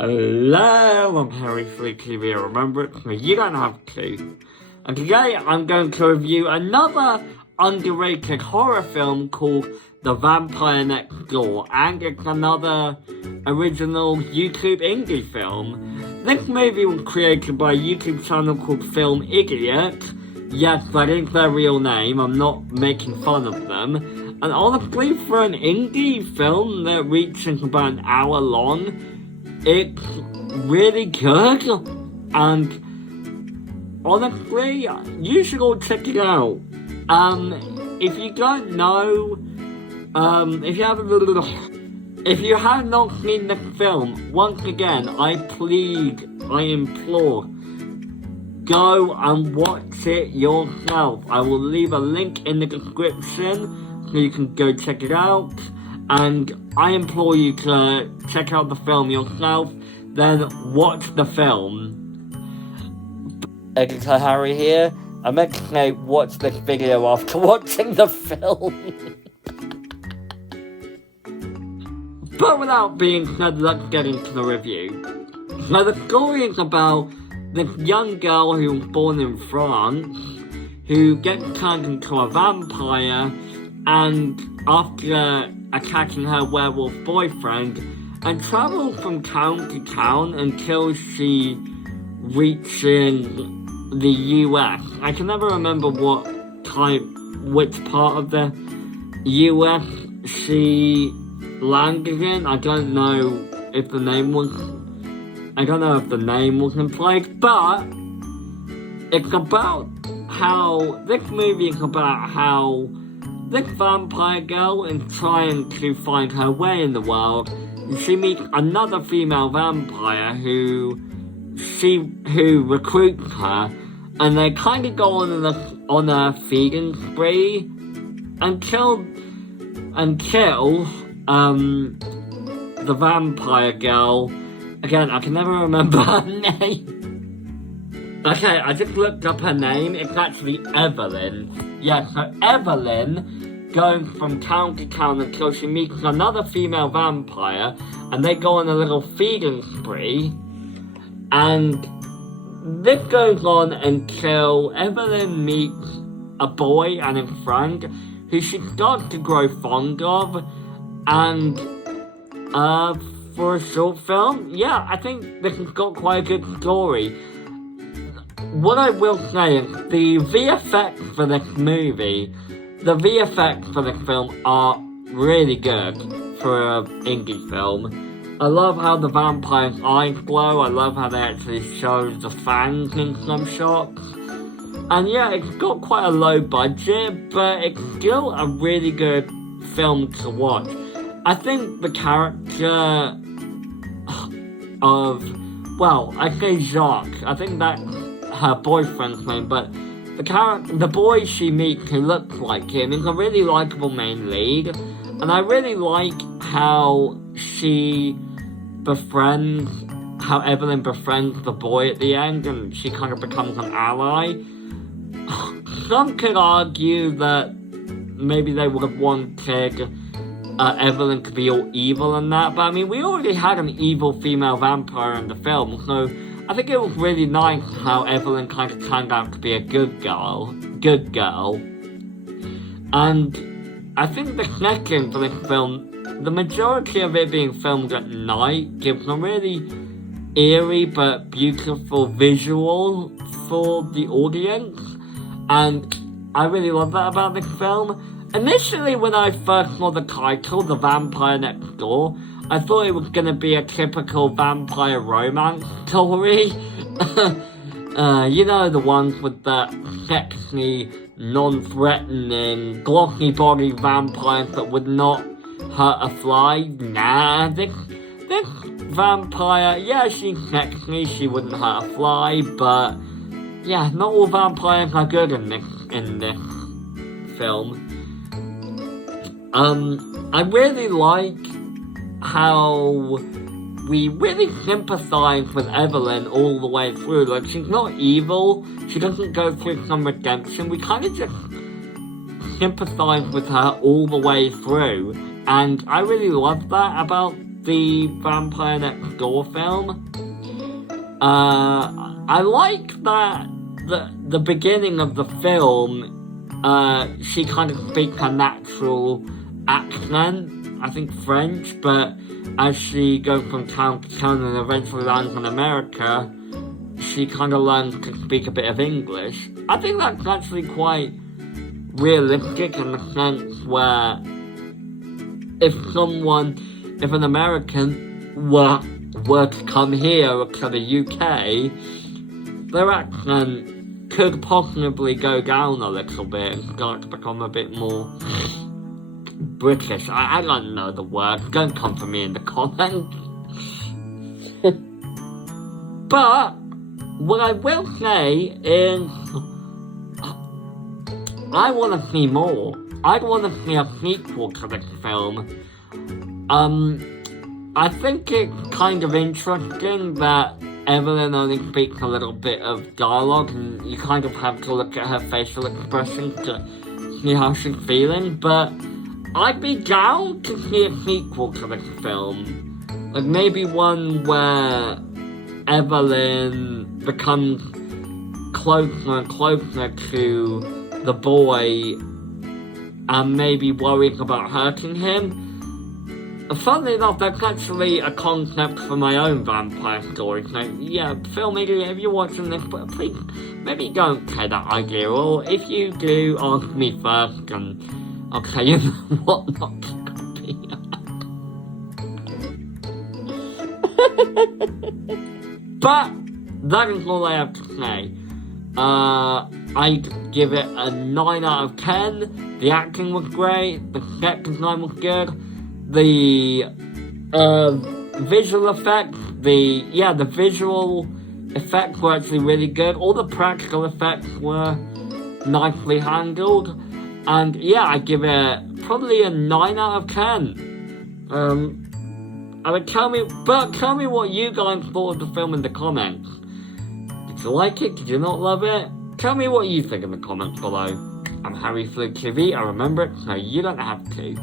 Hello, I'm Harry FleuTV. Remember it, you don't have to. And today I'm going to review another underrated horror film called The Vampire Next Door, and it's another original YouTube indie film. This movie was created by a YouTube channel called Film Idiot. Yes, that is their real name, I'm not making fun of them. And honestly, for an indie film that reaches about an hour long, it's really good, and honestly, you should all check it out. If you don't know, if you have not seen the film, once again, I implore, go and watch it yourself. I will leave a link in the description so you can go check it out. And I implore you to check out the film yourself, then watch the film. Editor Harry here. I meant to say watch this video after watching the film. But without being said, let's get into the review. Now the story is about this young girl who was born in France, who gets turned into a vampire, and after attacking her werewolf boyfriend, and travels from town to town until she reaches the US. I can never remember which part of the US she landed in. I don't know if the name was implied, but it's about how this movie is about how this vampire girl is trying to find her way in the world. She meets another female vampire who recruits her, and they kind of go on a feeding spree and kill the vampire girl. Again, I can never remember her name. Okay, I just looked up her name. It's actually Evelyn. Yeah, so Evelyn goes from town to town until she meets another female vampire, and they go on a little feeding spree. And this goes on until Evelyn meets a boy and his friend who she starts to grow fond of. And for a short film, yeah, I think this has got quite a good story. What I will say is the VFX for this film are really good for an indie film. I love how the vampire's eyes glow. I love how they actually show the fangs in some shots. And yeah, it's got quite a low budget, but it's still a really good film to watch. I think the character of, well, I say Jacques, I think that's her boyfriend's name, but the boy she meets who looks like him is a really likable main lead, and I really like how Evelyn befriends the boy at the end, and she kind of becomes an ally. Some could argue that maybe they would have wanted Evelyn to be all evil and that, but I mean, we already had an evil female vampire in the film, so I think it was really nice how Evelyn kind of turned out to be a good girl. And I think the setting for this film, the majority of it being filmed at night, gives a really eerie but beautiful visual for the audience. And I really love that about this film. Initially, when I first saw the title, The Vampire Next Door, I thought it was going to be a typical vampire romance story. You know, the ones with the sexy, non-threatening, glossy body vampires that would not hurt a fly. Nah, this vampire, yeah, she's sexy, she wouldn't hurt a fly, but yeah, not all vampires are good in this film. I really like how we really sympathize with Evelyn all the way through. Like, she's not evil, she doesn't go through some redemption, we kind of just sympathize with her all the way through, and I really love that about the Vampire Next Door film. I like that the beginning of the film, she kind of speaks her natural accent, I think French, but as she goes from town to town and eventually lands in America, she kind of learns to speak a bit of English. I think that's actually quite realistic in the sense where if an American were to come here to the UK, their accent could possibly go down a little bit and start to become a bit more British. I don't know the word. Don't come for me in the comments. But what I will say is, I want to see more. I want to see a sequel to this film. I think it's kind of interesting that Evelyn only speaks a little bit of dialogue, and you kind of have to look at her facial expression to see how she's feeling, but I'd be down to see a sequel to this film. Like maybe one where Evelyn becomes closer and closer to the boy and maybe worries about hurting him. Funnily enough, that's actually a concept for my own vampire story. So, yeah, Phil, maybe if you're watching this, please, maybe don't take that idea. Or if you do, ask me first, and I'll tell you what not to copy. But that is all I have to say. I'd give it a 9 out of 10. The acting was great. The set design was good. The visual effects, the visual effects were actually really good. All the practical effects were nicely handled. And yeah, I give it probably a 9 out of 10. Tell me what you guys thought of the film in the comments. Did you like it? Did you not love it? Tell me what you think in the comments below. I'm Harry FleuTV. I remember it, so you don't have to.